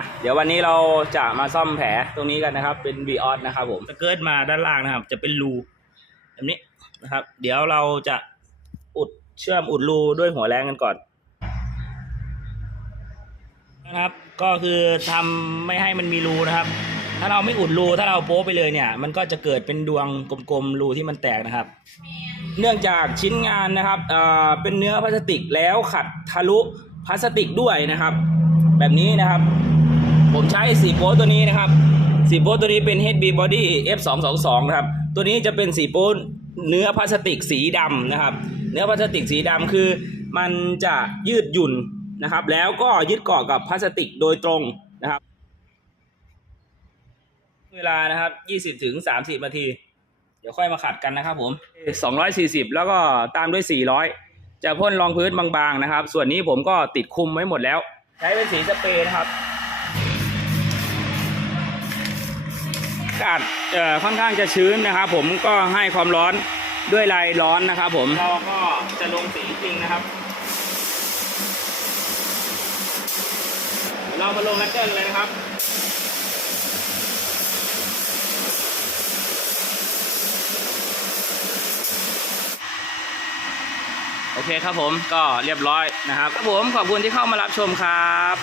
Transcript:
อะเดี๋ยววันนี้เราจะมาซ่อมแผลตรงนี้กันนะครับ เป็น v ีออสนะครับผมสเกิร์ตมาด้านล่างนะครับ จะเป็นรูแบบนี้นะครับ เดี๋ยวเราจะอุดเชื่อมอุดรูด้วยหัวแรงกันก่อน นะครับ ก็คือทำไม่ให้มันมีรูนะครับ ถ้าเราไม่อุดรูถ้าเราโป๊ไปเลยเนี่ย มันก็จะเกิดเป็นดวงกลมๆรูที่มันแตกนะครับ เนื่องจากชิ้นงานนะครับเอ่อเป็นเนื้อพลาสติกแล้วขัดทะลุพลาสติกด้วยนะครับ แบบนี้นะครับ ผมใช้สีโป๊ตัวนี้นะครับสีโป๊ตัวนี้เป็น HB Body F222 นะครับ ตัวนี้จะเป็นสีโป๊เนื้อพลาสติกสีดำนะครับ เนื้อพลาสติกสีดำคือมันจะยืดหยุ่นนะครับ แล้วก็ยึดเกาะกับพลาสติกโดยตรงนะครับ เวลานะครับ 20ถึง30นาที เดี๋ยวค่อยมาขัดกันนะครับผม 240 แล้วก็ตามด้วย 400 จะพ่นรองพื้นบางๆนะครับ ส่วนนี้ผมก็ติดคุมไว้หมดแล้ว ใช้เป็นสีสเปรย์นะครับ อากาศเอ่อค่อนข้างจะชื้นนะครับ ผมก็ให้ความร้อนด้วยลายร้อนนะครับ ผมเราก็จะลงสีจริงนะครับ เรามาลงแลกเกิลเลยนะครับโอเคครับผมก็เรียบร้อยนะครับครับผมขอบคุณที่เข้ามารับชมครับ